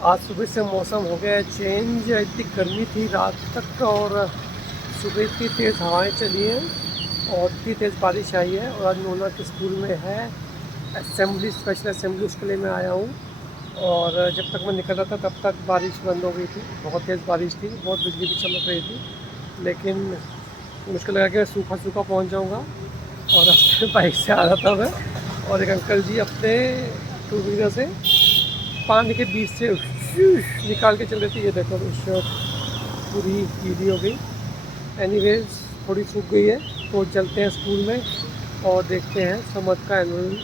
आज सुबह से मौसम हो गया है चेंज। इतनी गर्मी थी रात तक और सुबह इतनी तेज़ हवाएं चली हैं और इतनी तेज़ बारिश आई है। और आज नोना के स्कूल में है असेंबली, स्पेशल असेंबली, उसके लिए मैं आया हूँ। और जब तक मैं निकल रहा था तब तक बारिश बंद हो गई थी। बहुत तेज़ बारिश थी, बहुत बिजली भी चमक रही थी, लेकिन मुझको लगा कि मैं सूखा सूखा पहुँच जाऊँगा। और रास्ते में बाइक से आ रहा था मैं, और एक अंकल जी अपने टू व्हीलर से पानी के बीच से निकाल के चल रही थी। ये देखो शर्ट पूरी गीली हो गई। एनीवेज थोड़ी सूख गई है, तो चलते हैं स्कूल में और देखते हैं समर का एनुअल,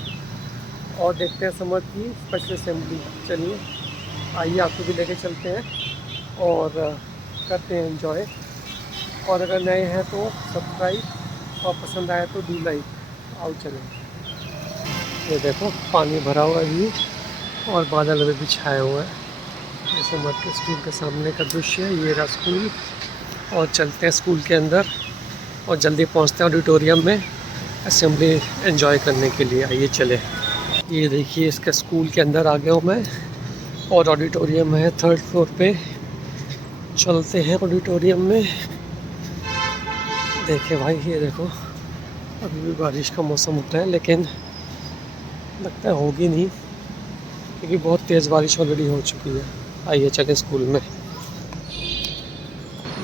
और देखते हैं समर की स्पेशल असेंबली। चलिए आइए आपको भी लेके चलते हैं और करते हैं एंजॉय। और अगर नए हैं तो सब्सक्राइब, और पसंद आया तो डू लाइक। आओ चलें। ये देखो पानी भरा हुआ है भी, और बादल अभी भी छाए हुए हैं। जैसे मत के स्कूल के सामने का दृश्य है। ये रहा स्कूल, और चलते हैं स्कूल के अंदर और जल्दी पहुंचते हैं ऑडिटोरियम में असेंबली एंजॉय करने के लिए। आइए चले। ये देखिए इसके स्कूल के अंदर आ गया हूँ मैं, और ऑडिटोरियम है 3rd फ्लोर पे। चलते हैं ऑडिटोरियम में। देखिए भाई, ये देखो अभी भी बारिश का मौसम होता है, लेकिन लगता है होगी नहीं, क्योंकि बहुत तेज़ बारिश ऑलरेडी हो चुकी है। आइए चले स्कूल में।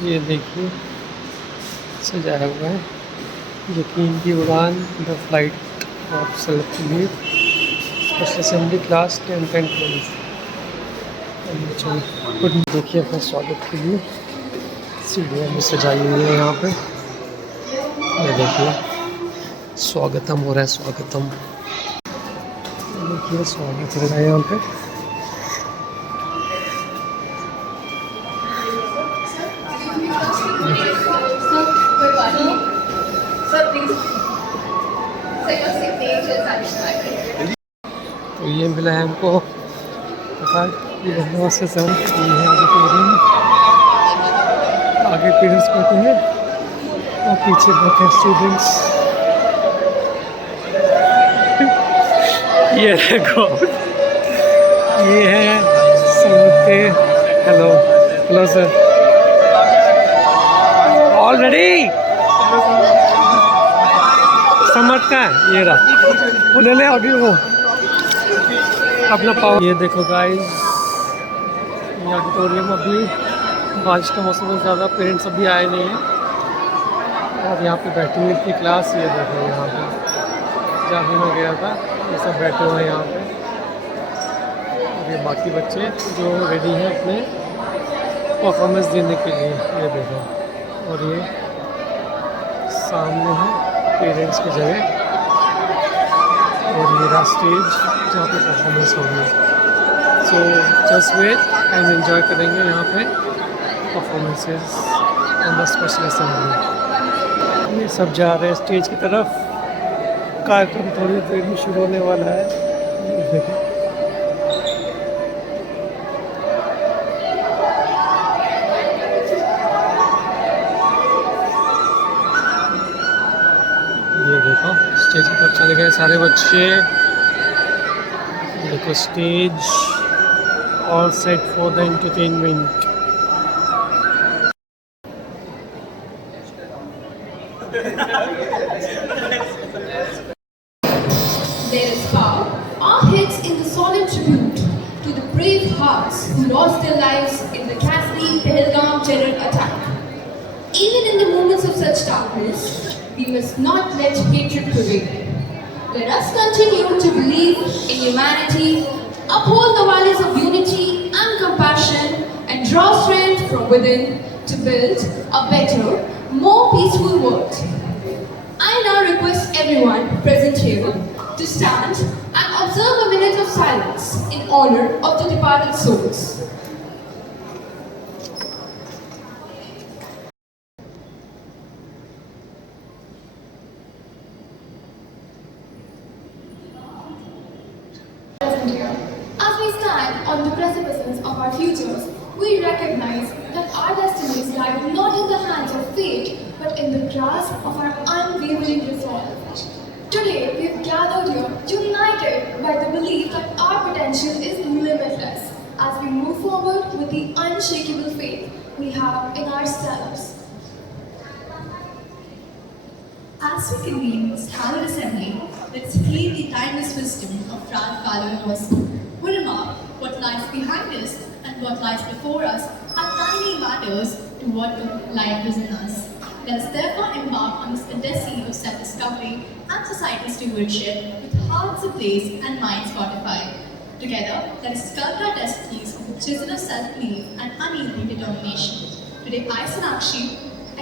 ये देखिए सजाया हुआ है, यकीन की उड़ान, the flight of selective special assembly class 10th and 12th। चलिए देखिए अपने स्वागत के लिए सीढ़ियाँ भी सजाई हुई है यहाँ पे। ये देखिए स्वागतम हो रहा है, स्वागतम। देखिए स्वागत हो रहा है यहाँ पे। तो ये मिला है हमको ये है ऑडिटोरियम। आगे पेरेंट्स बैठे हैं और पीछे बैठे स्टूडेंट्स। ये देखो ये है समझते। हेलो हेलो सर, ऑलरेडी समझ का है। ये रहा, वो ले ले ऑडियो वो अपना पावर। ये देखो गाइस, ये ऑडिटोरियम अभी बारिश का मौसम है, ज़्यादा पेरेंट्स अभी आए नहीं हैं, और यहाँ पे बैठी हुई थी क्लास। ये देखो यहाँ पे जहाँ मैं गया था ये सब बैठे हुए हैं यहाँ पे। और ये बाकी बच्चे जो रेडी हैं अपने परफॉर्मेंस देने के लिए। ये देखो, और ये सामने है पेरेंट्स की जगह, और मेरा स्टेज जहाँ पे परफॉर्मेंस होगी। So just wait and enjoy करेंगे यहाँ पे performances on the special assembly. ये सब जा रहे हैं स्टेज की तरफ। कार्यक्रम थोड़ी देर में शुरू होने वाला है। ये देखो स्टेज की तरफ चले गए सारे बच्चे। देखो stage all set for the entertainment. There is power. Our heads in the solemn tribute to the brave hearts who lost their lives in the Kashmir Pahalgam terror attack. Even in the moments of such darkness, we must not let hatred prevail. Let us continue to believe in humanity, uphold the values of unity and compassion, and draw strength from within to build a better, more peaceful world. I now request everyone present here to stand and observe a minute of silence in honor of the departed souls. As we stand on the precipices of our futures, we recognize that our destinies lie not in the hands of fate, but in the grasp of our unwavering resolve. Today, we've gathered here united by the belief that our potential is limitless as we move forward with the unshakable faith we have in ourselves. As we convene this hallowed assembly, let's heed the timeless wisdom of Frank Fallon who remarked, "What lies behind us and what lies before us are tiny matters to what lies within us." Let us therefore embark on this odyssey of self-discovery and societal stewardship with hearts ablaze and minds fortified. Together, let us sculpt our destinies with the chisel of self-belief and unyielding determination. Today, I, Sonakshi,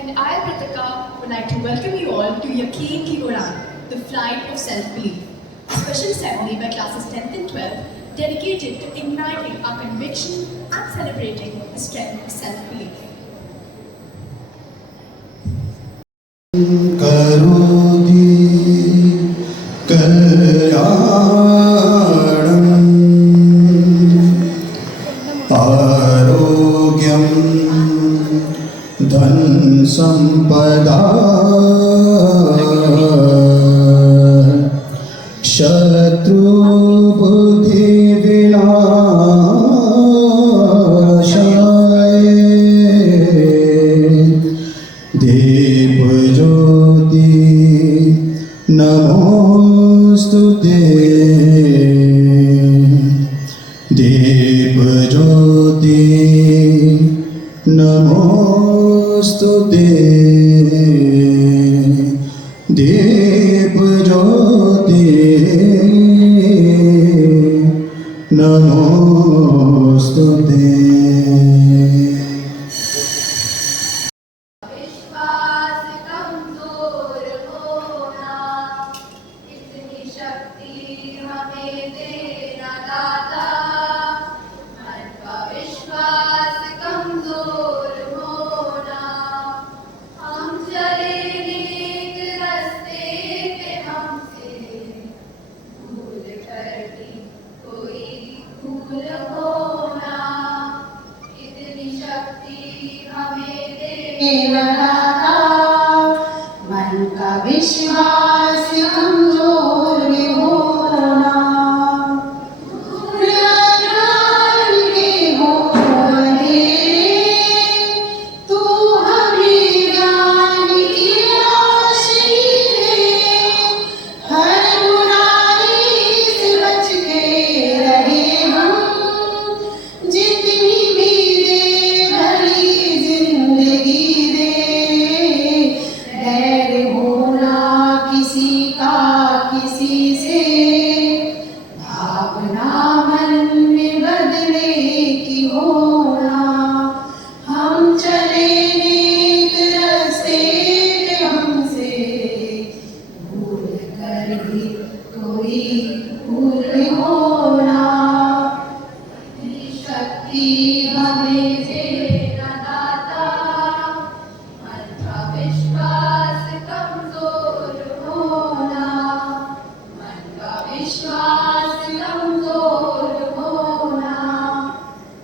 And I, Pratika, would like to welcome you all to Yaqeen Ki Udan, the flight of self-belief, a special assembly by classes 10th and 12th dedicated to igniting our conviction and celebrating the strength of self-belief. करोति कल्याणम् आरोग्यं धन संपदा शत्रु बुद्धि विनाशाय दीप ज्योति नमोस्तुते दीप ज्योति नमोस्तुते दीप ज्योति नमोस्तुते। विश्वास कमजोर होना, इतनी शक्ति हमें देना दाता। मन का विश्वास कमजोर होना, हम चले नेक रास्ते पे हमसे भूल कर भी कोई भूल होना, इतनी शक्ति हमें देना दाता। मन का विश्वास कमजोर होना, ज्ञान के हो अंधेरे, तू हमें ज्ञान की रोशनी दे। हर बुराई से बच के रहे हम, जितनी भी दे भरी जिंदगी दे। डर होना किसी का किसी से, भावना मन में बदले की होना। हम चले नेक रास्ते पे हमसे भूल कर भी कोई भूल होना, इतनी शक्ति हमें देना दाता। मन का विश्वास कमजोर होना, मन का विश्वास कमजोर होना,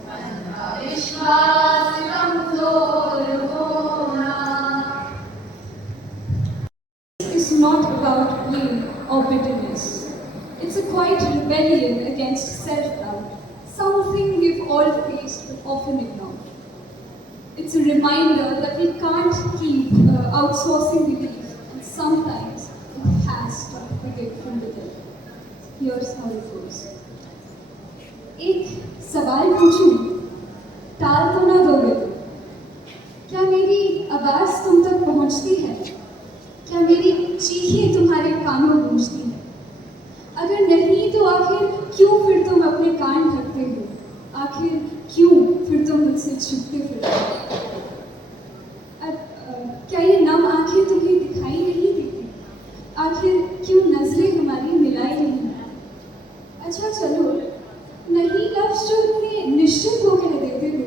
मन का विश्वास कमजोर होना। Is not about blame or bitterness. It's a quiet rebellion against self-doubt, something we've all faced but often ignored. It's a reminder that we can't keep outsourcing belief, and sometimes it has to begin from within. Here's how it goes. एक सवाल पूछूं, टाल तो ना दोगे तुम? क्या मेरी आवाज तुम तक पहुंचती है? क्या मेरी चीखें तुम्हारे कानों गूंजती हैं? अगर नहीं तो आखिर क्यों फिर तुम अपने कान ढकते हो? आखिर क्यों फिर तुम मुझसे छुपते फिरते हो? क्या ये नम आंखें तुम्हें दिखाई नहीं देती? आखिर क्यों नजरें हमारी मिलाई नहीं? अच्छा चलो, नहीं लफ्ज जो इतने निश्चित हो कह देते हो,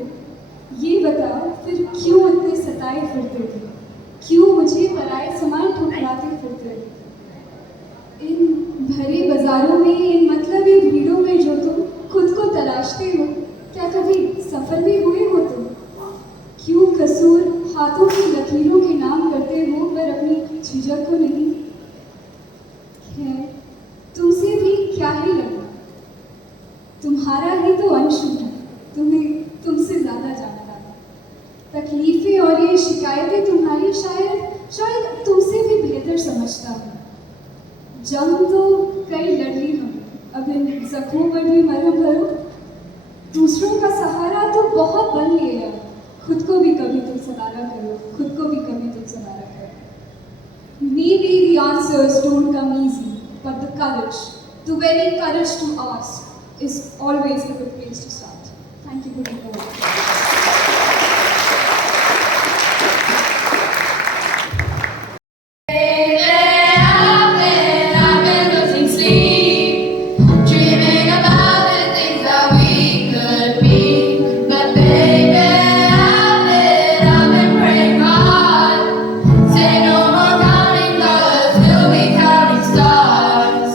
ये बताओ फिर क्यों इतने सताए फिरते थे? क्यों मुझे पराए समान ठुकराते फिरते थे? इन भरे बाजारों में, इन मतलबी भीड़ों में जो तुम खुद को तलाशते हो, क्या कभी सफल भी हुए हो तुम? क्यों कसूर हाथों की लकीरों के नाम करते हो पर अपनी झिझक को नहीं? खैर, तुमसे भी क्या ही लगना, तुम्हारा ही तो अंश हूँ। ज़्यादा जानता है। तकलीफ़ें और ये शिकायतें तुम्हारी शायद तुमसे भी बेहतर समझता हूँ। जंग तो कई लड़ ली हमने, अब इन जख्मों पर भी मरहम भरो। दूसरों का सहारा तो बहुत बन लिया, खुद को भी कभी तुम सहारा करो, खुद को भी कभी तुम सहारा करो। Maybe the answers don't come easy, but the courage, the very courage to ask is always a good place to start. Thank you for your time. Dreaming about the things that we could be, but baby, I've been praying hard. Say no more counting dollars, we'll be counting stars.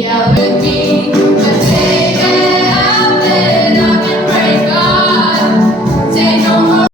Yeah, with me, but baby, I've been praying hard. Say no more.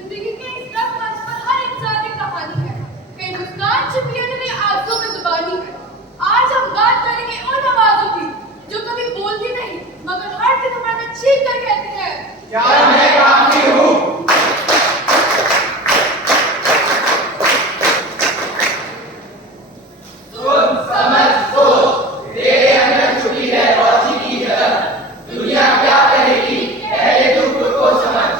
जिंदगी के इस रंग मंच पर हर इंसान एक कहानी है, कहीं मुस्कान छिपी है तो कहीं आंसुओं में जुबानी है। आज हम बात करेंगे उन आवाजों की जो कभी बोलती नहीं मगर हर दिन हमारा चीख कर कहती है, क्या मैं काफी हूँ? सुन समझ सोच, तेरे अंदर छुपी है रोशनी की झलक। दुनिया क्या कहेगी, पहले तू खुद को समझ।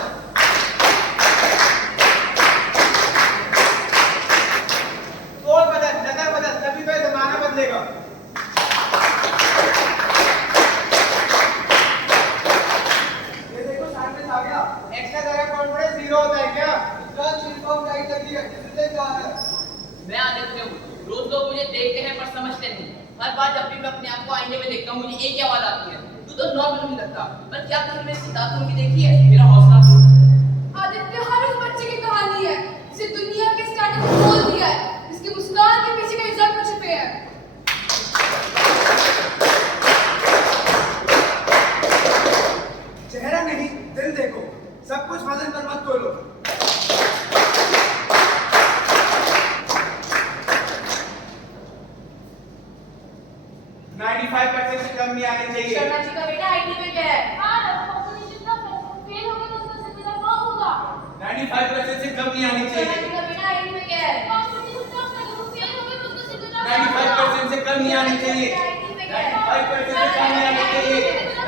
सोच बदल, नजर बदल, तभी तो ये जमाना बदलेगा। ये देखो सामने आ गया। एक्स्ट्रा जरा कॉन्फिडेंस जीरो होता है क्या? इसका चिल्कोम टाइट लगी है, इसलिए क्या है? मैं आदित्य हूँ। रोज लोग मुझे देखते हैं पर समझते नहीं। हर बार जब भी मैं अपने आप को आईने में देखता हूँ मुझे एक ही आवाज आती है, तू तो नॉर्मल नहीं लगता। पर क्या तुमने मेरी दांतों की देखी है? मेरा हौसला आदित्य हर उस बच्चे की कहानी है जिसे दुनिया के स्टार्टअप ने खोल दिया है, जिसकी मुस्कान के पीछे कई जख्म छुपे हैं। चेहरा नहीं, दिल देखो। सब कुछ वजन पर मत तोलो। से कम नहीं आनी चाहिए। शर्मा जी का बेटा आईटी में गया है। हाँ, कंपटीशन का फेल हो गया तो उसका जिम्मेदार कौन होगा? 95% से कम नहीं आनी शर्मा चाहिए। जी का बेटा आईटी में गया है। कंपटीशन का फेल हो गया तो उसका जिम्मेदार 95% से कम नहीं आनी चाहिए। 95% से कम नहीं आनी चाहिए। 95%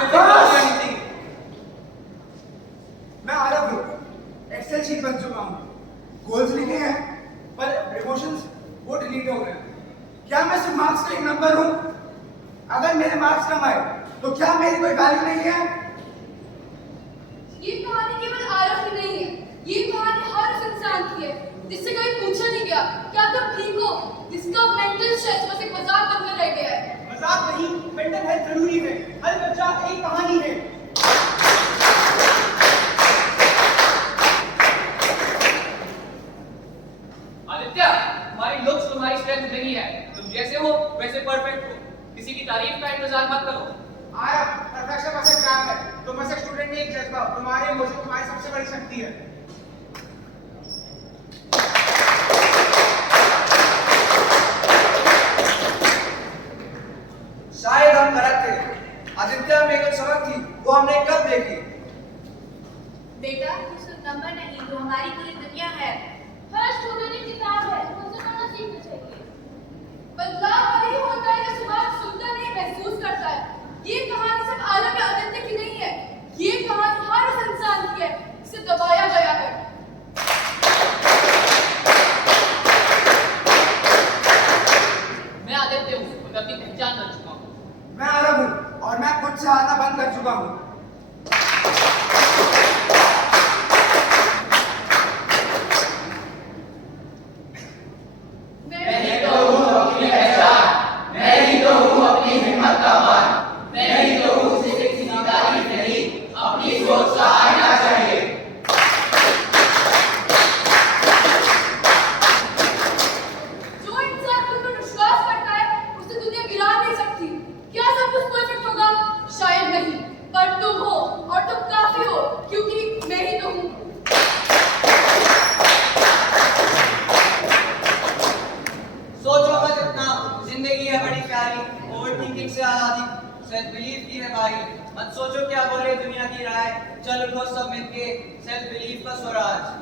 से कम नहीं आनी चाहिए। एक्सेल शीट बन चुका हूँ। गोल्स लिखे हैं पर इमोशंस वो डिलीट हो गए। क्या मैं सिर्फ मार्क्स का एक नंबर हूँ? अगर मेरे मार्क्स कम आए तो क्या मेरी कोई वैल्यू नहीं है? ये कहानी केवल आरव की नहीं है, ये कहानी हर उस इंसान की है जिससे कभी पूछा नहीं गया क्या तुम ठीक हो, जिसका मेंटल स्ट्रेस बस एक मजाक बनकर रह गया है। मजाक नहीं, मेंटल हेल्थ जरूरी है। हर बच्चा एक कहानी है। आदित्य, तुम्हारी लुक्स तुम्हारी स्ट्रेंथ नहीं है। तुम जैसे हो वैसे परफेक्ट हो। किसी की तारीफ का इंतजार मत करो। आरव, परफेक्शन बस एक ट्रैप है। तुम बस एक स्टूडेंट नहीं, एक जज्बा। तुम्हारे इमोशन तुम्हारी सबसे बड़ी शक्ति है। शायद हम गलत थे। आदित्य में जो चमक थी वो हमने कब देखी? बेटा तू सिर्फ नंबर नहीं, तो हमारी पूरी दुनिया है। हर स्टूडेंट एक किताब है, उनसे पढ़ना सीखना चाहिए। बदलाव वही होता है जो समाज सुनता नहीं महसूस करता है। ये कहानी सिर्फ आलम या आदित्य की नहीं है, ये कहानी हर उस इंसान की है जिसे दबाया गया है। मैं आदित्य हूँ और मैं अपनी पहचान बन चुका हूँ। मैं आरव हूँ और मैं खुद से हारना बंद कर चुका हूँ। मैं ही तो हूँ अपनी पहचान, मैं ही तो हूँ अपनी हिम्मत का मान, मैं ही तो हूँ जिसे किसी की तारीफ नहीं, अपनी सोच का आईना चाहिए। जो इंसान खुद पर विश्वास करता है उसे दुनिया गिरा नहीं सकती। क्या सब कुछ परफेक्ट होगा? शायद नहीं, पर तुम हो और तुम काफी हो, क्योंकि मैं ही तो हूँ। सोचो मत इतना, जिंदगी है बड़ी प्यारी, ओवर थिंकिंग से आजादी, सेल्फ बिलीफ की है बारी। मत सोचो क्या बोले दुनिया की राय, चल उठो सब मिलके सेल्फ बिलीफ का स्वराज।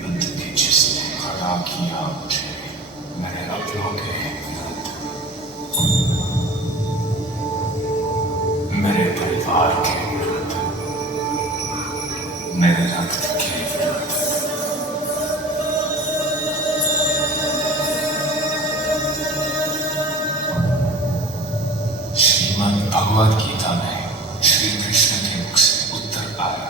युद्ध की जिसने खड़ा किया मुझे मेरे अपनों के विरुद्ध, मेरे परिवार के विरुद्ध, मेरे रक्त के विरुद्ध। श्रीमद् भगवद गीता में श्री कृष्ण के मुख से उत्तर आया।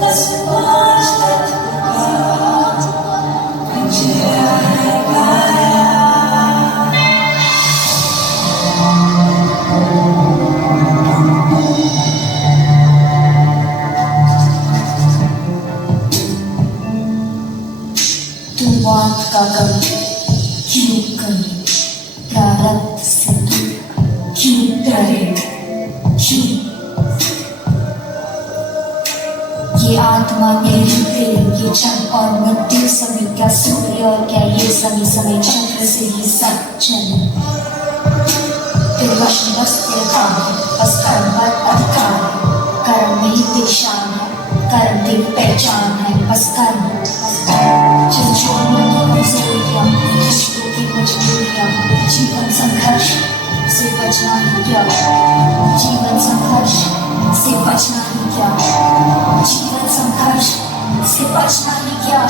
Let's watch that क्या करूं, क्यों करूं, प्रारब्ध से तू क्यों डरे, क्यों? ये आत्मा मेरी तेरी, ये जंग और मृत्यु सभी, क्या सूर्य और क्या ये सभी समय चक्र से ये सब चले। तेरे वश में बस तेरे काम है, बस कर्म पर अधिकार है, कर्म में ही तेरी शान है, कर्म तेरी पहचान है, बस कर्म। चल छोड़ना की कमजोरियां, रिश्तों की मजबूरियां, जीवन संघर्ष से बचना ही क्या, जीवन संघर्ष से बचना ही क्या, जीवन संघर्ष से बचना ही क्या।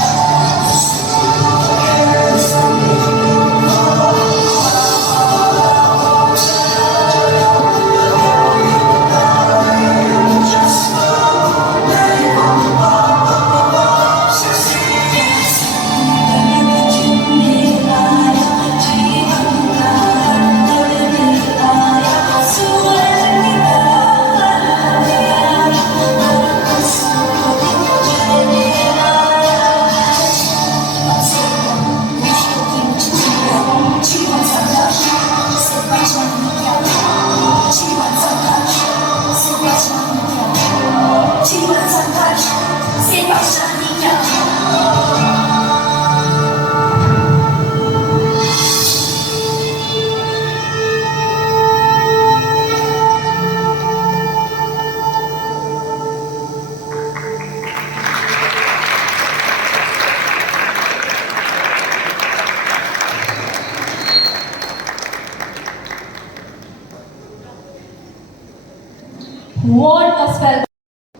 What a spell.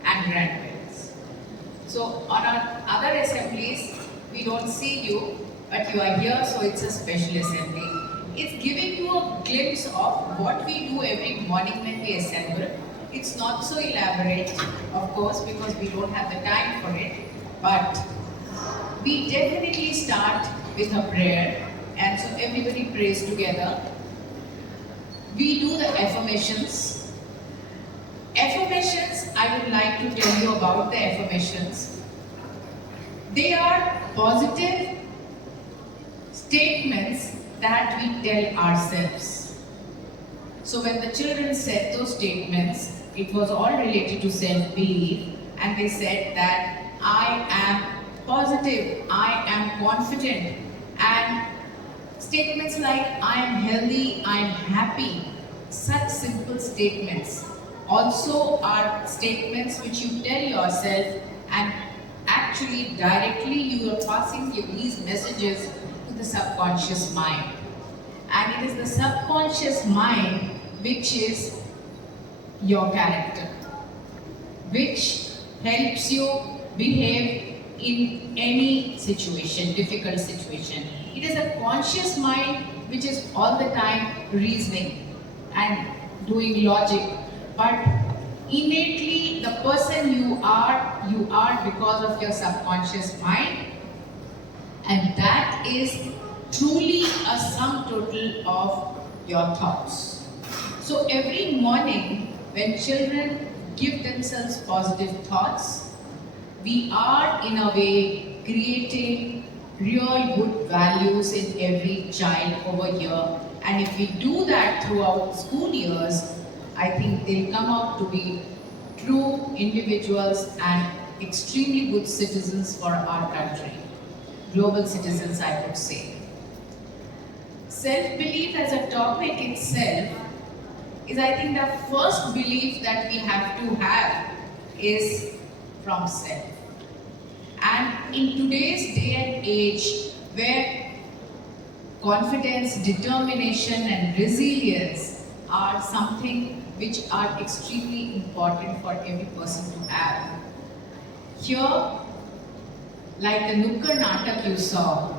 And grandparents. So on our other assemblies, we don't see you, but you are here, so it's a special assembly. It's giving you a glimpse of what we do every morning when we assemble. It's not so elaborate, of course, because we don't have the time for it, but we definitely start with a prayer, and so everybody prays together. We do the affirmations. Affirmations, I would like to tell you about the affirmations. They are positive statements that we tell ourselves. So when the children said those statements, it was all related to self-belief, and they said that I am positive, I am confident, and statements like I am healthy, I am happy, such simple statements also are statements which you tell yourself, and actually directly you are passing these messages to the subconscious mind. And it is the subconscious mind which is your character, which helps you behave in any situation, difficult situation. It is a conscious mind which is all the time reasoning and doing logic. But innately, the person you are because of your subconscious mind, and that is truly a sum total of your thoughts. So every morning, when children give themselves positive thoughts, we are in a way creating real good values in every child over here. And if we do that throughout school years, I think they'll come out to be true individuals and extremely good citizens for our country. Global citizens, I would say. Self-belief as a topic itself is, I think, the first belief that we have to have is from self. And in today's day and age, where confidence, determination and resilience are something which are extremely important for every person to have. Here, like the Nukkad Natak you saw,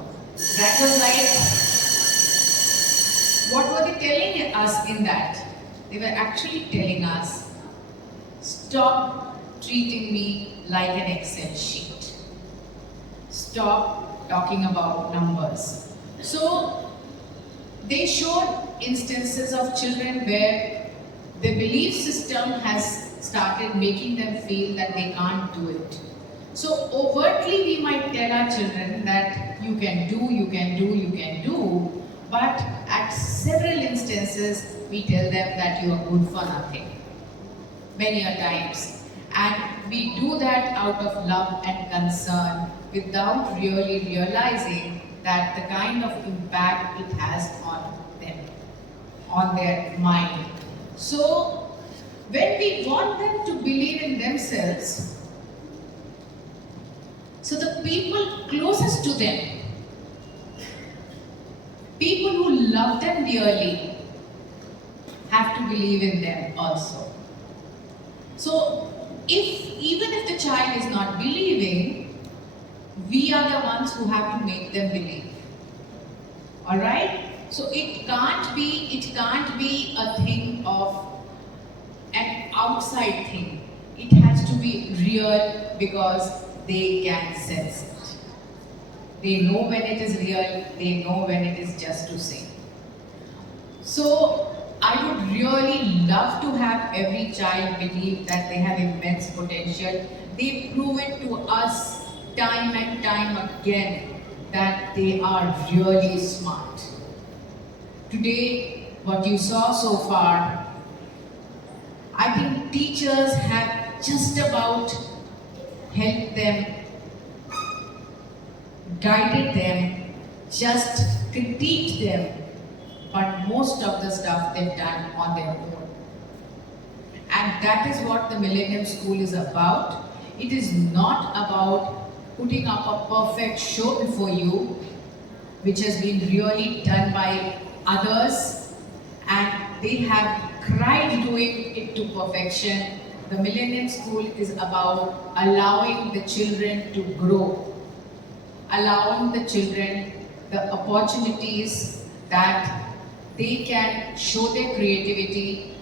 that was like, what were they telling us in that? They were actually telling us, stop treating me like an Excel sheet. Stop talking about numbers. So, they showed instances of children where the belief system has started making them feel that they can't do it. So overtly we might tell our children that you can do, you can do, you can do, but at several instances we tell them that you are good for nothing, many a times. And we do that out of love and concern without really realizing that the kind of impact it has on them, on their mind. So when we want them to believe in themselves, so the people closest to them, people who love them dearly, have to believe in them also. So even if the child is not believing, we are the ones who have to make them believe. Alright? So it can't be a thing of an outside thing. It has to be real because they can sense it. They know when it is real, they know when it is just to say. So I would really love to have every child believe that they have immense potential. They prove it to us time and time again that they are really smart. Today, what you saw so far, I think teachers have just about helped them, guided them, just critiqued them, but most of the stuff they've done on their own. And that is what the Millennium School is about. It is not about putting up a perfect show before you, which has been really done by others, and they have cried doing it to perfection. The Millennium School is about allowing the children to grow, allowing the children the opportunities that they can show their creativity,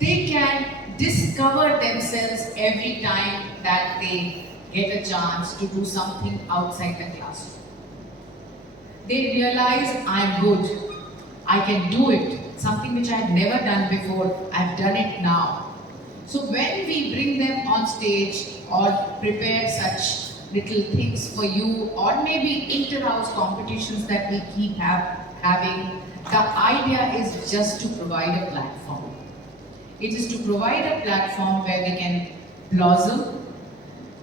they can discover themselves every time that they get a chance to do something outside the classroom. They realize, I'm good, I can do it, something which I've never done before, I've done it now. So when we bring them on stage or prepare such little things for you, or maybe inter-house competitions that we keep having, the idea is just to provide a platform. It is to provide a platform where they can blossom,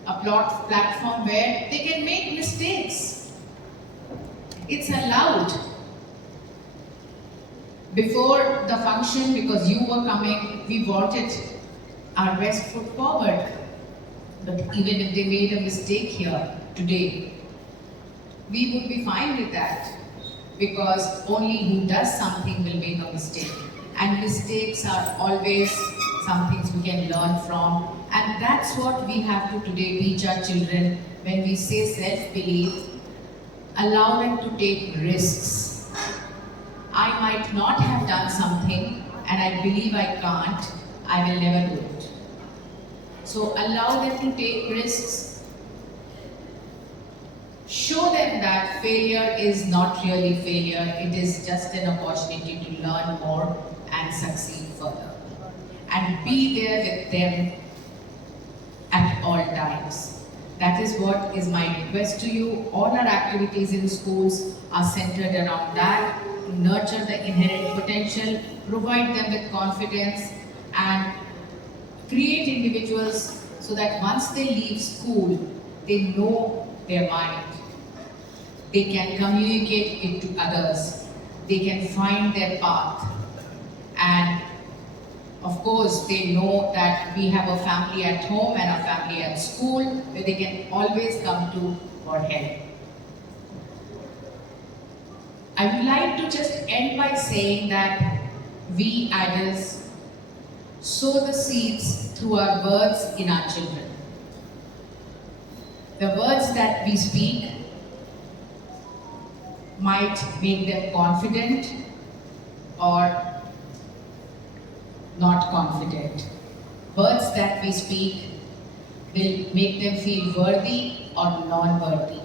a platform where they can make mistakes. It's allowed. Before the function, because you were coming, we wanted our best foot forward. But even if they made a mistake here today, we would be fine with that, because only who does something will make a mistake. And mistakes are always some things we can learn from. And that's what we have to today teach our children when we say self-belief. Allow them to take risks. I might not have done something and I believe I can't, I will never do it. So allow them to take risks. Show them that failure is not really failure, it is just an opportunity to learn more and succeed further. And be there with them at all times. That is what is my request to you. All our activities in schools are centered around that, to nurture the inherent potential, provide them with confidence, and create individuals so that once they leave school, they know their mind. They can communicate it to others. They can find their path. And of course, they know that we have a family at home and a family at school where they can always come to for help. I would like to just end by saying that we adults sow the seeds through our words in our children. The words that we speak might make them confident or not confident. Words that we speak will make them feel worthy or non-worthy.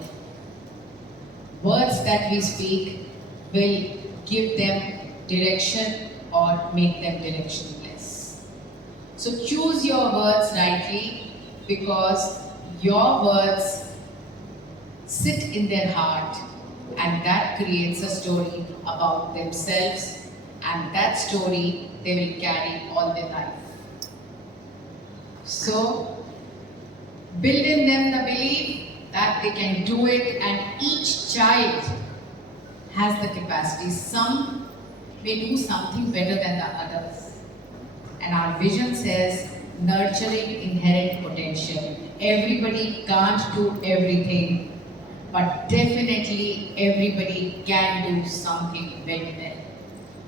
Words that we speak will give them direction or make them directionless. So choose your words rightly, because your words sit in their heart, and that creates a story about themselves, and that story they will carry all their life. So, build in them the belief that they can do it, and each child has the capacity. Some may do something better than the others. And our vision says, nurturing inherent potential. Everybody can't do everything, but definitely everybody can do something very well.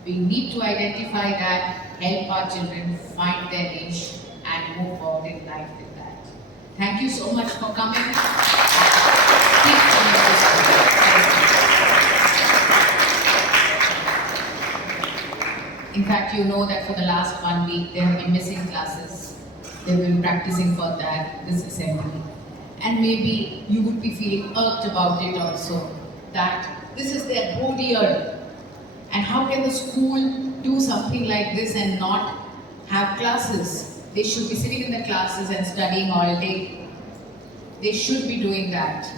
We need to identify that, help our children find their niche, and move forward in life with that. Thank you so much for coming. Keep coming this way. In fact, you know that for the last 1 week, they have been missing classes. They've been practicing for that, this assembly. And maybe you would be feeling irked about it also, that this is their board year. And how can the school do something like this and not have classes? They should be sitting in the classes and studying all day. They should be doing that.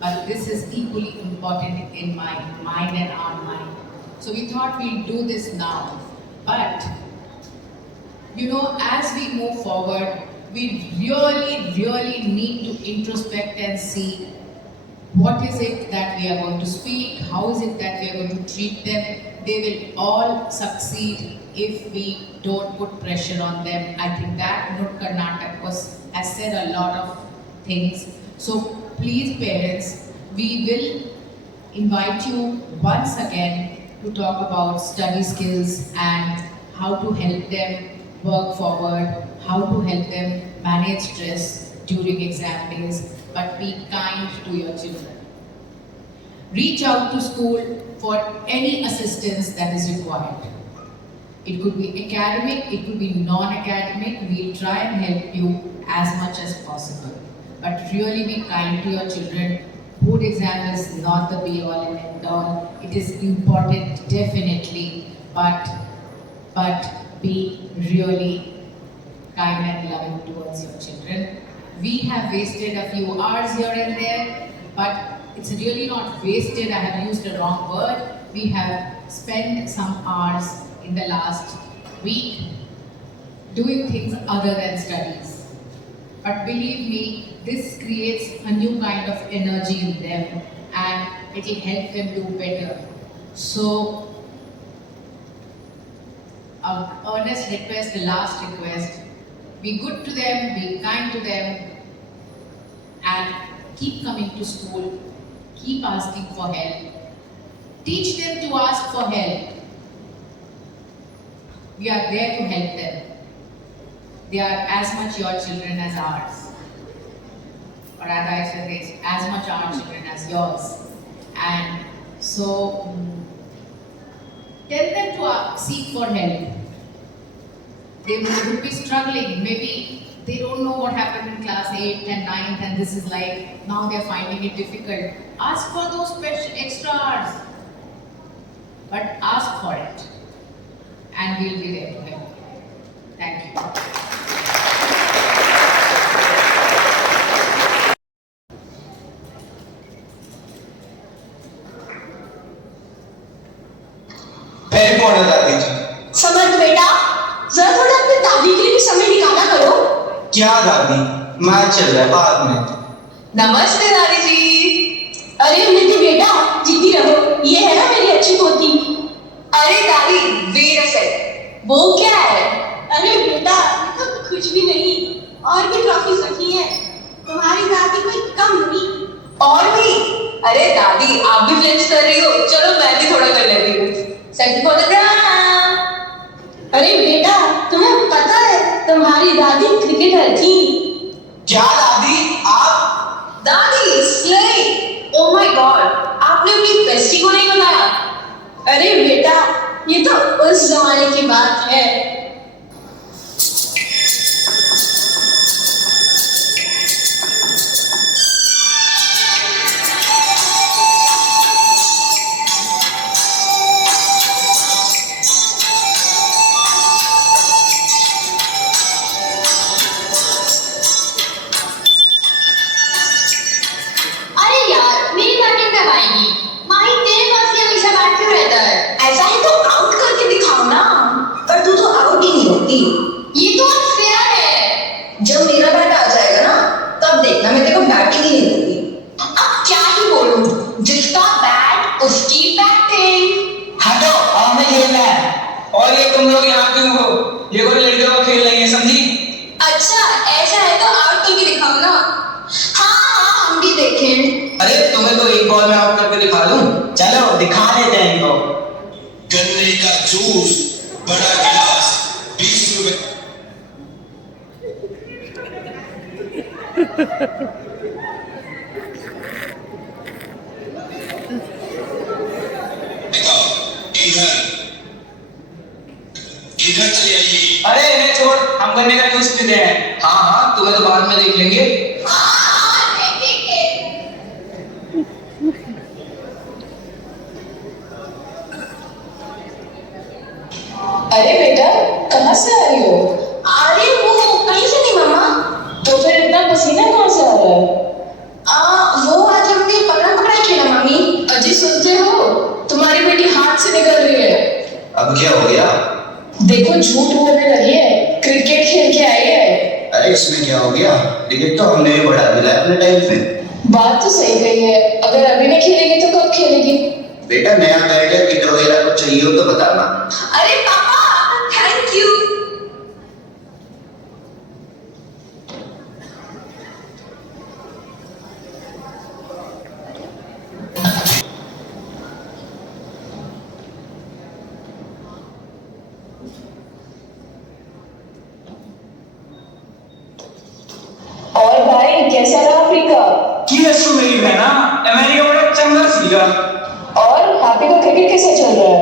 But this is equally important in my mind and our mind. So we thought we'll do this now. But, you know, as we move forward, we really need to introspect and see what is it that we are going to speak, how is it that we are going to treat them. They will all succeed if we don't put pressure on them. I think that Nutkar Natak has said a lot of things. So please parents, we will invite you once again to talk about study skills and how to help them work forward, how to help them manage stress during exam days, but be kind to your children. Reach out to school for any assistance that is required. It could be academic, it could be non-academic. We'll try and help you as much as possible. But really be kind to your children. Board exam is not the be-all and end-all. It is important, definitely, but be really kind and loving towards your children. We have wasted a few hours here and there, but it's really not wasted. I have used the wrong word. We have spent some hours in the last week doing things other than studies. But believe me, this creates a new kind of energy in them and it will help them do better. So, our earnest request, the last request, be good to them, be kind to them, and keep coming to school, keep asking for help. Teach them to ask for help. We are there to help them. They are as much your children as ours. Or as I said, as much our children as yours. And so, tell them to seek for help. They would be struggling. Maybe they don't know what happened in class 8th and 9th and this is like, now they're finding it difficult. Ask for those extra hours. But ask for it. And we'll be there to help. Thank you. Very कौन है दादी जी? समर्थ बेटा, जरा थोड़ा अपनी दादी के लिए भी समय निकाला करो। क्या दादी? मैच चल रहा है बाद में। नमस्ते दादी जी। अरे निधि बेटा, जीती रहो। ये है ना मेरी अच्छी पोती। अरे दादी, वेट अ सेकंड। वो क्या है? अरे बेटा, ये तो कुछ भी नहीं। और भी ट्रॉफीज रखी हैं। तुम्हारी दादी कोई कम नहीं। और भी? अरे दादी, आप भी फ्लेक्स कर रही हो। चलो मैं भी थोड़ा कर लेती हूँ। Selfie for the gram. अरे बेटा, तुम्हें पता है तुम्हारी दादी क्रिकेटर थी। क्या दादी? आप? दादी स्ले। ओह माय गॉड, आपने अपनी बेस्टी को नहीं बताया? अरे बेटा, ये तो उस जमाने की बात है। तुम लोग यहाँ क्यों हो? ये कोई लड़कियों का खेल नहीं है, समझी? अच्छा ऐसा है तो आउट करके दिखाओ ना। हाँ हाँ हम भी देखें। अरे तुम्हें तो एक बॉल में आउट करके दिखा दूं। चलो दिखा देते हैं इनको। गन्ने का जूस, बड़ा गिलास, 20 रुपए। इधर चले आइए। अरे इन्हें छोड़, हम गन्ने का जूस पीते हैं। हाँ हाँ तुम्हें तो बाद में देख लेंगे। अरे बेटा कहाँ से आ रही हो? अरे वो कहीं से नहीं मामा। तो फिर इतना पसीना कहाँ से आ रहा है? वो आज हमने पकड़ा पकड़ा खेला मम्मी। अजी सुनते हो, तुम्हारी बेटी हाथ से निकल रही है। अब क्या हो गया? देखो झूठ बोलने लगी है, क्रिकेट खेल के आई है। अरे इसमें क्या हो गया? क्रिकेट तो हमने भी बढ़ा दिया अपने टाइम पे। बात तो सही कही है, अगर अभी नहीं खेलेगी तो कब खेलेगी? बेटा नया बैट या किट वगैरह कुछ चाहिए हो तो बताना। अरे पापा थैंक यू। और भाई कैसा रहा अफ्रीका? की रसू मेरी बहना, अमेरिका बड़ा चंगा सीगा। और हैप्पी का क्रिकेट कैसे चल रहा है?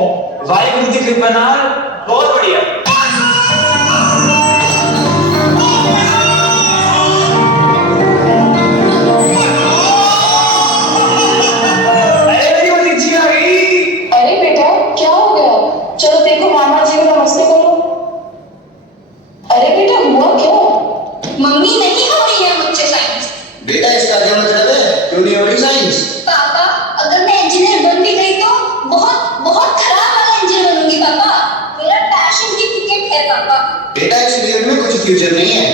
वाहिगुरु दी कृपा नाल बहुत बढ़िया। अरे मेरी भतीजी आ गई। अरे बेटा क्या हो गया? चलो देखो मामा जी को नमस्ते करो। अरे बेटा हुआ क्या? मम्मी नहीं हो रही है मुझसे साइंस। बेटा इसका क्या मतलब है? क्यों नहीं हो रही साइंस? पापा अगर मैं इंजीनियर बन भी गई तो बहुत बहुत खराब वाला इंजीनियर बनूंगी पापा। मेरा पैशन भी क्रिकेट है पापा। बेटा इस क्रिकेट में कुछ फ्यूचर नहीं है।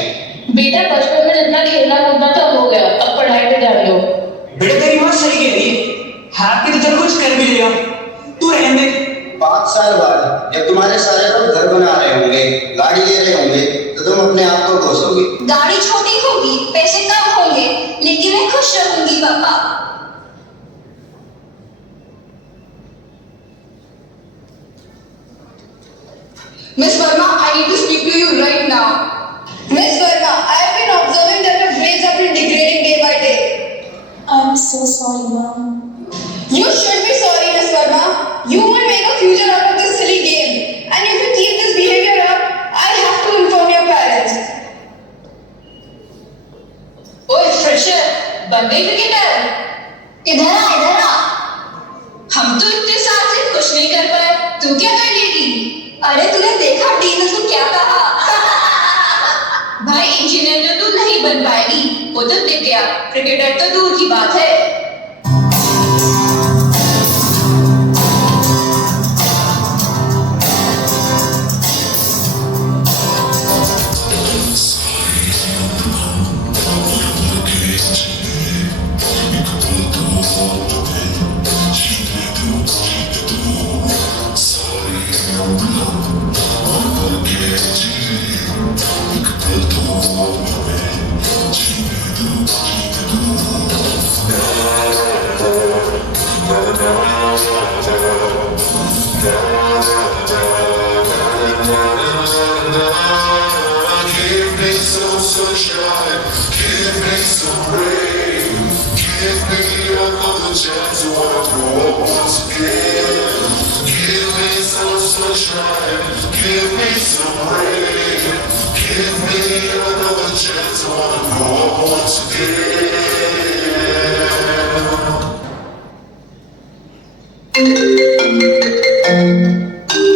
बेटा बचपन में जितना खेलना कूदना था हो गया, अब पढ़ाई पे ध्यान दो। बेटा तेरी माँ सही कह रही है, हैप्पी तो चल कुछ कर भी लेगा, तू रहने दे। 5 साल बाद जब तुम्हारे सारे लोग घर बना रहे होंगे, गाड़ी ले रहे होंगे, तो तुम अपने आप को कोसोगे। गाड़ी छोटी होगी, पैसे कम होंगे, लेकिन मैं खुश रहूंगी पापा। Miss Verma, I need to speak to you right now. Miss Verma, I have been observing that your grades have been degrading day by day. I'm so sorry, Mom. You should be sorry, Miss Verma. You will make a future out of this silly game. And if you keep this behavior up, I'll have to inform your parents. ओए फ्रेशर, बन गई क्रिकेटर? इधर आ। हम तो इतने साल से कुछ नहीं कर पाए, तू क्या कर लेगी? अरे तूने देखा डी ने तो क्या कहा? भाई इंजीनियर तो तू नहीं बन पाएगी, वो तो दिख गया। क्रिकेटर तो दूर की बात है। Give me some sunshine, give me some rain, give me another chance to wanna grow up once again. Give me some sunshine, give me some rain, give me another chance to wanna grow up once again.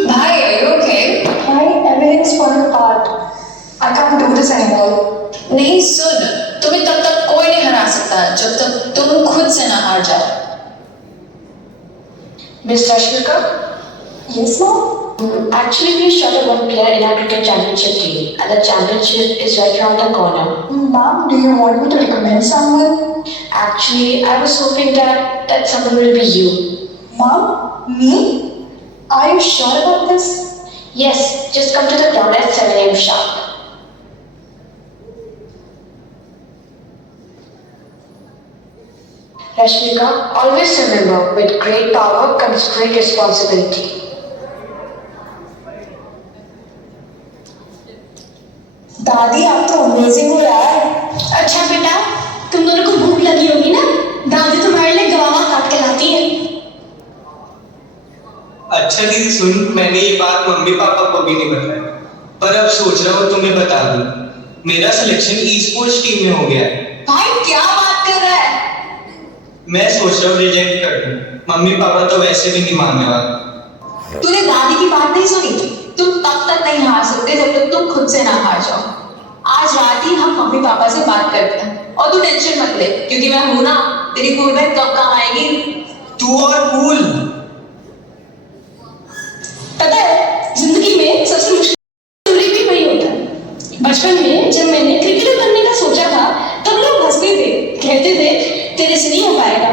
Bhai, are you okay? Hi, everything's falling apart. I can't do this anymore. नहीं सुन, तुम्हें तब तक कोई नहीं हरा सकता जब तक तुम खुद से ना हार जाओ। Miss Rashmika? Yes, Mom? Actually, we shorted one player in our cricket championship team, and the championship is right around the corner. Mom, do you want me to recommend someone? Actually, I was hoping that someone will be you. Mom? Me? Are you sure about this? Yes, just come to the ground at 7 a.m. sharp. Rashmika, always remember, with great power comes great responsibility. दादी आप तो अमेजिंग हो यार। अच्छा बेटा, तुम दोनों को भूख लगी होगी ना? दादी तुम्हारे लिए गवावा काट के लाती है। अच्छा दीदी सुन, मैंने ये बात मम्मी पापा को भी नहीं बताया, पर अब सोच रहा हूँ तुम्हें बता दूं। मेरा सिलेक्शन ई स्पोर्ट्स टीम में हो गया है। भाई क्या बात कर रहा है? मैं सोच रहा हूँ रिजेक्ट कर दूं, मम्मी पापा तो वैसे भी नहीं मानने वाले। तूने दादी की बात नहीं सुनी? तुम तब तक नहीं हार सकते जब तक तुम खुद से ना हार जाओ। आज रात ही हम मम्मी पापा से बात करते हैं, और तू टेंशन मत ले, क्योंकि मैं हूं ना, तेरी कूल बैग कब काम आएगी। तू और कूल। पता है, जिंदगी में सबसे मुश्किल भी वही होता है। बचपन में जब मैंने क्रिकेटर बनने का सोचा था, तब लोग हंसते थे, कहते थे तेरे से नहीं हो पाएगा।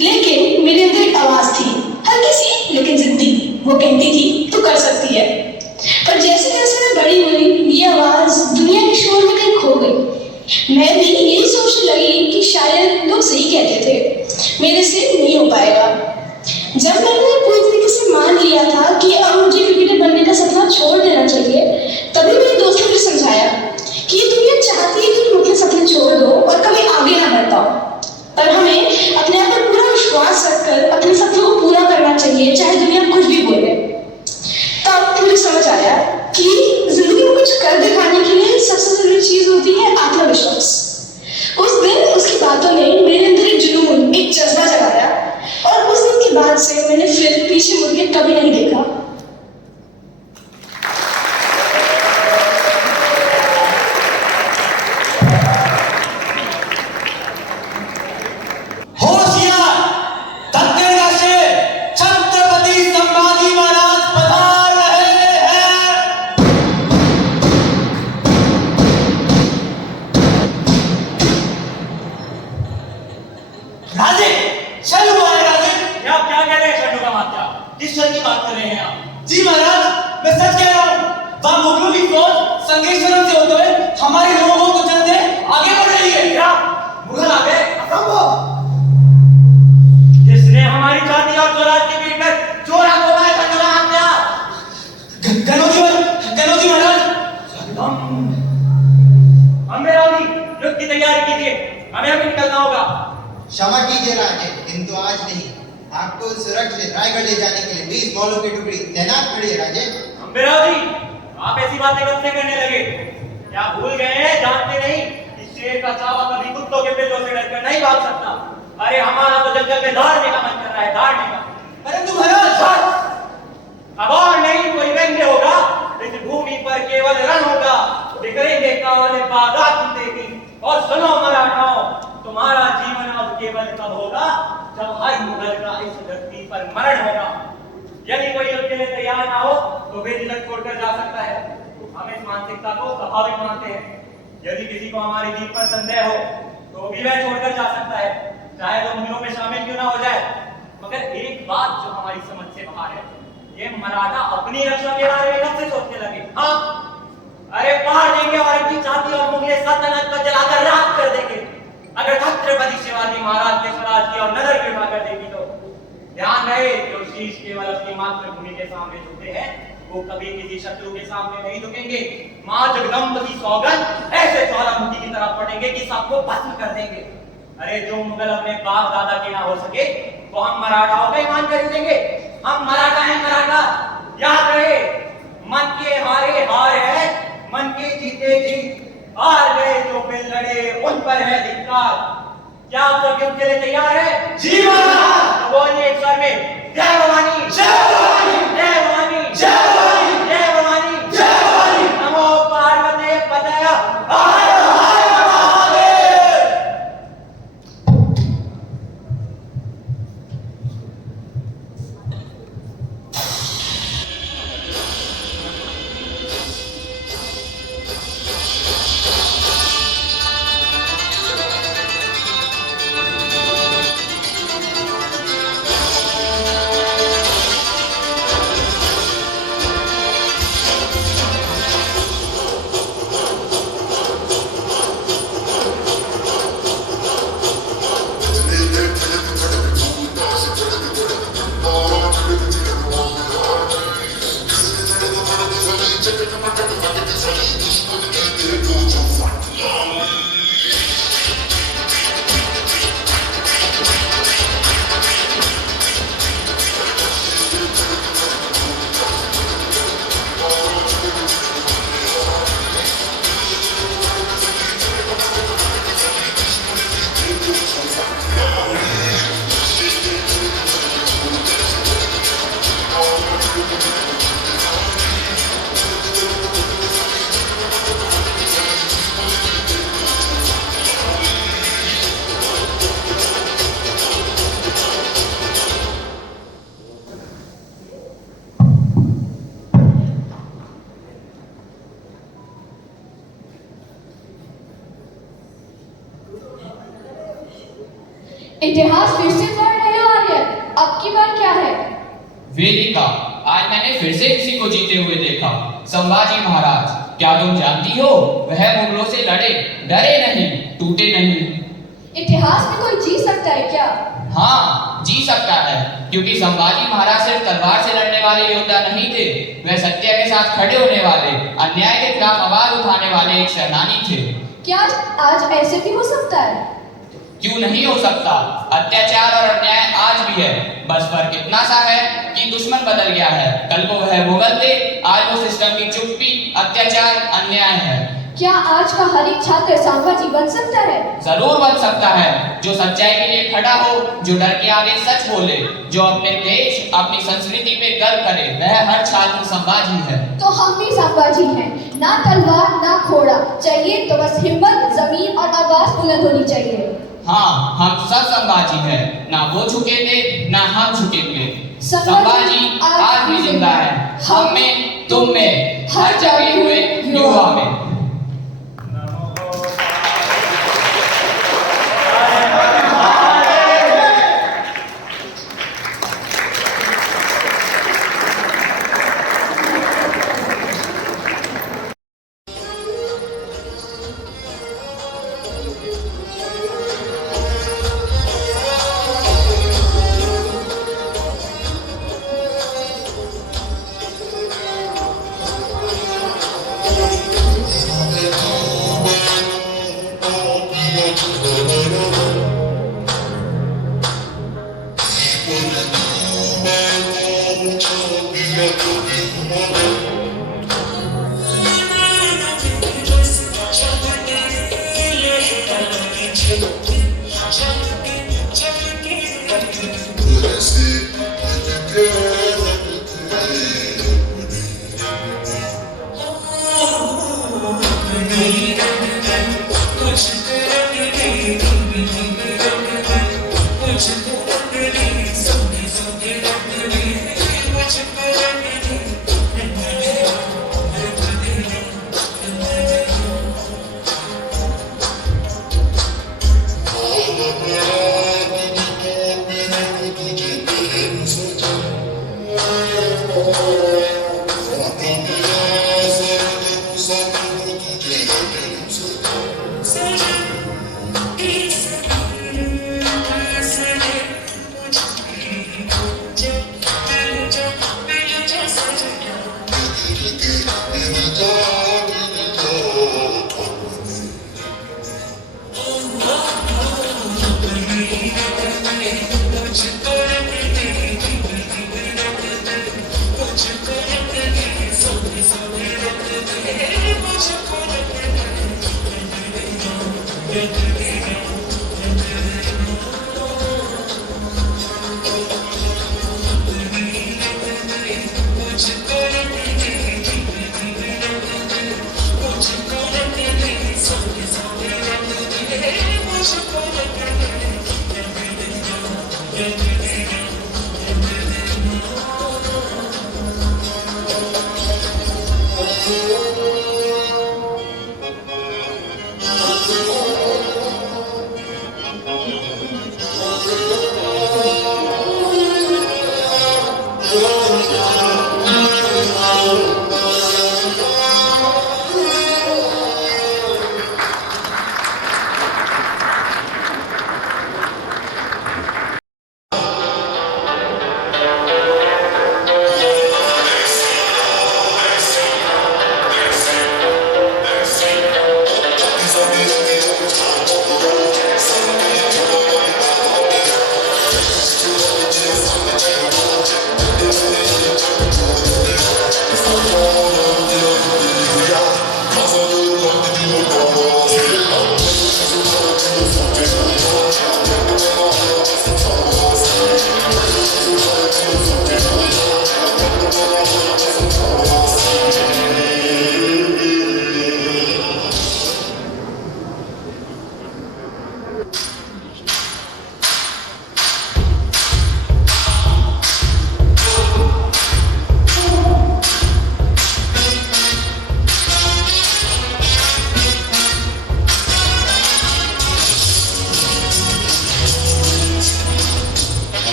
लेकिन मेरे अंदर एक आवाज थी, हल्की सी लेकिन जिद्दी, वो कहती थी तू कर सकती है। पर जैसे जैसे मैं बड़ी हुई, ये आवाज दुनिया के शोर में कहीं खो गई। मैं भी यही सोचने लगी कि शायद लोग सही कहते थे, मेरे से नहीं हो पाएगा। जब मैंने पूरी तरीके से मान लिया था कि अब मुझे क्रिकेटर बनने का सपना छोड़ देना चाहिए, तभी मेरे दोस्तों ने समझाया कि ये दुनिया चाहती है कि तुम अपने सपने छोड़ दो और कभी आगे ना बढ़ पाओ। पर हमें अपने आप पर पूरा विश्वास रखकर अपने सपनों को पूरा करना चाहिए, चाहे दुनिया कुछ भी बोले। तब मुझे समझ आया कि जिंदगी में कुछ कर दिखाने के लिए सबसे जरूरी चीज होती है आत्मविश्वास। उस दिन उसकी बातों ने मेरे अंदर एक जुनून, एक जज्बा जगाया, और उस दिन के बाद से मैंने फिर पीछे मुड़ के कभी नहीं देखा। क्षमा कीजिए राजे, किंतु आज नहीं। आपको सुरक्षित रायगढ़ ले जाने के लिए 20 मौलों की टुकड़ी तैनात खड़ी है राजे। अम्बेराव जी, आप ऐसी बातें कब से करने लगे? क्या भूल गए हैं, जानते नहीं कि शेर का चावा कभी कुत्तों के बिल्लों से डरकर नहीं भाग सकता। अरे हमारा तो जंगल में दौड़ने का मन कर रहा है, दौड़ने का। परंतु महाराज, अब और नहीं कोई व्यंग्य होगा, इस भूमि पर केवल रण होगा। बिखरेंगे काले बागात देगी। और सुनो मराठाओं, तुम्हारा जीवन अब केवल तब होगा जब हर मुगल का इस धरती पर मरण होगा। यदि कोई युद्ध के लिए तैयार ना हो तो बेझिझक छोड़कर जा सकता है। हम इस मानसिकता को स्वाभाविक मानते हैं। यदि किसी को हमारी जीत पर संदेह हो तो भी वह छोड़कर जा सकता है, चाहे वो मुगलों में शामिल क्यों ना हो जाए। मगर एक बात जो हमारी समझ से बाहर है, ये मराठा अपनी रक्षा के बारे में कब से सोचने लगे? हाँ, अरे पार देंगे और इनकी छाती और मुगले सल्तनत को जलाकर राख कर देंगे। अगर छत्रपति शिवाजी महाराज के स्वराज की और नजर भी उठा कर देगी तो ध्यान रहे, जो शीश केवल अपनी मातृभूमि के सामने झुकते हैं वो कभी किसी शत्रु के सामने नहीं झुकेंगे। मां जगदम्ब की सौगंध ऐसे ज्वालामुखी की तरफ पड़ेंगे कि सबको भस्म कर देंगे। अरे जो मुगल अपने बाप दादा के ना हो सके वो हम मराठाओं का ईमान खरीदेंगे। हम मराठा हैं, मराठा। याद रहे, मन के हारे हार है, मन के जीते जीत। हार गए जो बिल लड़े उन पर है धिक्कार। क्या आप सब युद्ध के लिए तैयार है? जी महाराज। तो बोलिए एक स्वर में, जय भवानी, जय भवानी, जय भवानी, जय भवानी, जय भवानी, जय भवानी। नमो पार्वती पतये, हर हर महादेव। इतिहास फिर से पढ़ रहे हो आर्य? अब की बार क्या है? वेदिका, आज मैंने फिर से किसी को जीते हुए देखा। संभाजी महाराज। क्या तुम जानती हो, वह मुगलों से लड़े, डरे नहीं, टूटे नहीं। इतिहास में कोई जी सकता है क्या? हाँ, जी सकता है, क्योंकि संभाजी महाराज सिर्फ तलवार से लड़ने वाले योद्धा नहीं थे, वह सत्य के साथ खड़े होने वाले, अन्याय के खिलाफ आवाज उठाने वाले एक सेनानी थे। क्या आज ऐसे भी हो सकता है? क्यों नहीं हो सकता? अत्याचार और अन्याय आज भी है, बस फर्क इतना सा है कि दुश्मन बदल गया है। कल को वह मुगल थे, आज वो सिस्टम की चुप्पी, अत्याचार, अन्याय है। क्या आज का हर एक छात्र संभाजी बन सकता है? जरूर बन सकता है, जो सच्चाई के लिए खड़ा हो, जो डर के आगे सच बोले, जो अपने देश, अपनी संस्कृति पे गर्व करे, वह हर छात्र संभाजी है। तो हम भी संभाजी हैं, ना तलवार ना घोड़ा चाहिए, तो बस हिम्मत, जमीन और आवाज बुलंद होनी चाहिए। हाँ, हम सब संभाजी हैं, ना वो झुके थे, ना हम झुकेंगे। संभाजी आज भी जिंदा है, हम में, तुम में, हर जगे हुए युवा में।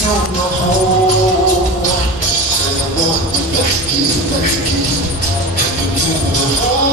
down the hole. And I want to make you. And you know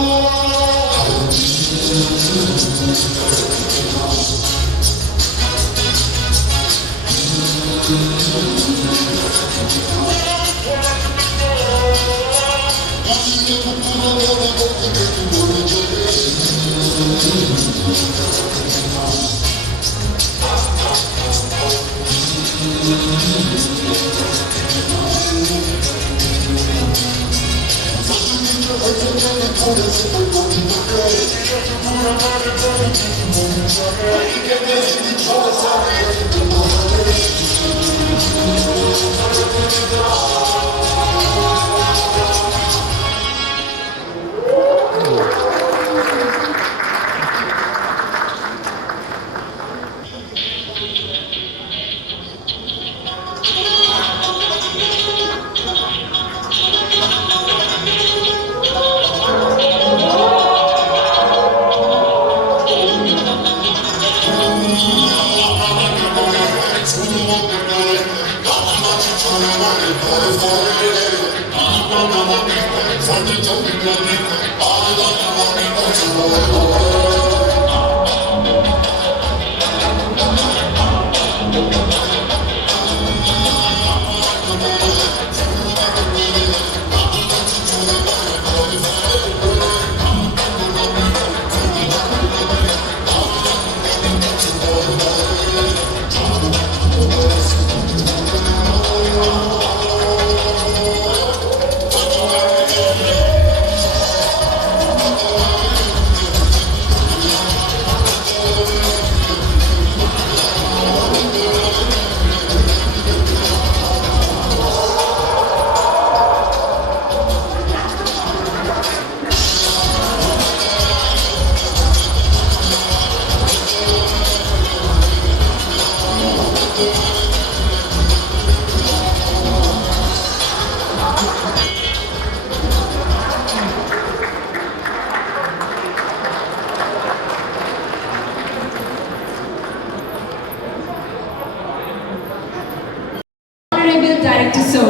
Honorable Director Sir,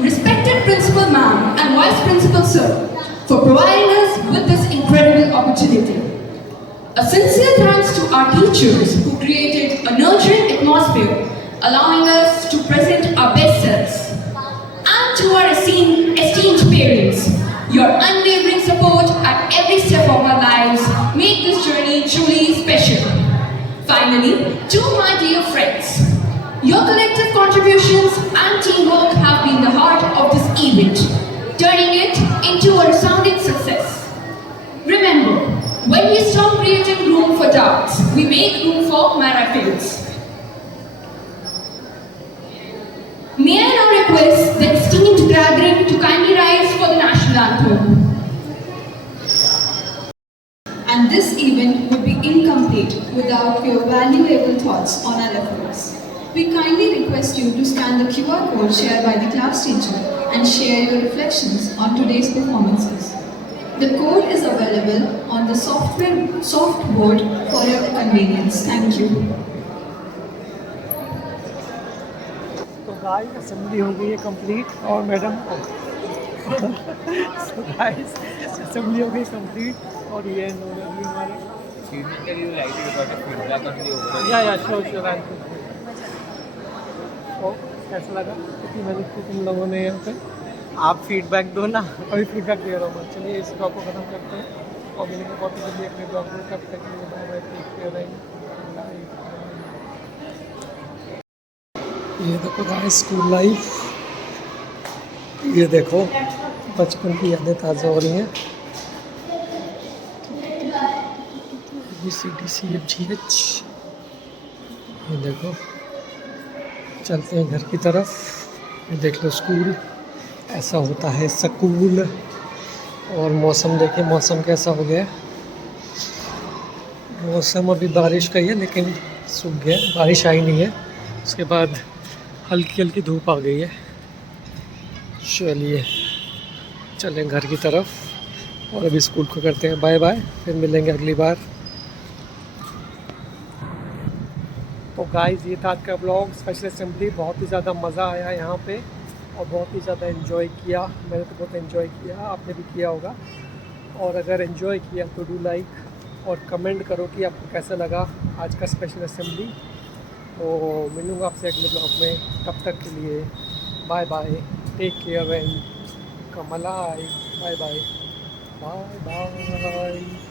respected Principal Ma'am and Vice Principal Sir, for providing us with this incredible opportunity. A sincere thanks to our teachers who created a nurturing atmosphere, allowing us to present our best selves. And to our esteemed parents, your unwavering support at every step of our lives make this journey truly special. Finally, to my dear friends, your collective contributions and teamwork have been the heart of this event, turning it into a resounding success. Remember, when we stop creating room for doubts, we make room for miracles. May I now request the esteemed gathering to kindly rise for the national anthem. And this event would be incomplete without your valuable thoughts on our efforts. We kindly request you to scan the QR code shared by the class teacher and share your reflections on today's performances. The code is available on the softboard for your convenience. Thank you. तो guys assembly हो गई है कंप्लीट और मैडम तो guys assembly हो गई कंप्लीट और ये अभी हमारे या श्योर तो कैसा लगा कितनी मेहनत की तुम लोगों ने यहाँ पे आप फीडबैक दो ना। अभी फीडबैक दे रहा हूँ। चलिए इस ब्लॉग को ख़त्म करते हैं और मिलेंगे बहुत जल्दी अपने ब्लॉग में। तब तक के लिए बाय टेक केयर। ये देखो गाइस स्कूल लाइफ, ये देखो बचपन की यादें ताज़ा हो रही हैं। ABCDCFGH, ये देखो चलते हैं घर की तरफ। ये देख लो स्कूल ऐसा होता है स्कूल। और मौसम देखिए, मौसम कैसा हो गया। मौसम अभी बारिश का ही है लेकिन सूख गया, बारिश आई नहीं है। उसके बाद हल्की हल्की धूप आ गई है। चलिए चलें घर की तरफ और अभी स्कूल को करते हैं बाय बाय। फिर मिलेंगे अगली बार। तो गाइस ये था आज का ब्लॉग स्पेशल असेंबली। बहुत ही ज़्यादा मज़ा आया यहाँ पे और बहुत ही ज़्यादा एंजॉय किया। मैंने तो बहुत एंजॉय किया, आपने भी किया होगा। और अगर एंजॉय किया तो डू लाइक और कमेंट करो कि आपको कैसा लगा आज का स्पेशल असेंबली। तो मिलूँगा आपसे अगले ब्लॉग में, तब तक के लिए bye bye, take care and कमलाई, बाय बाय बाय बाय।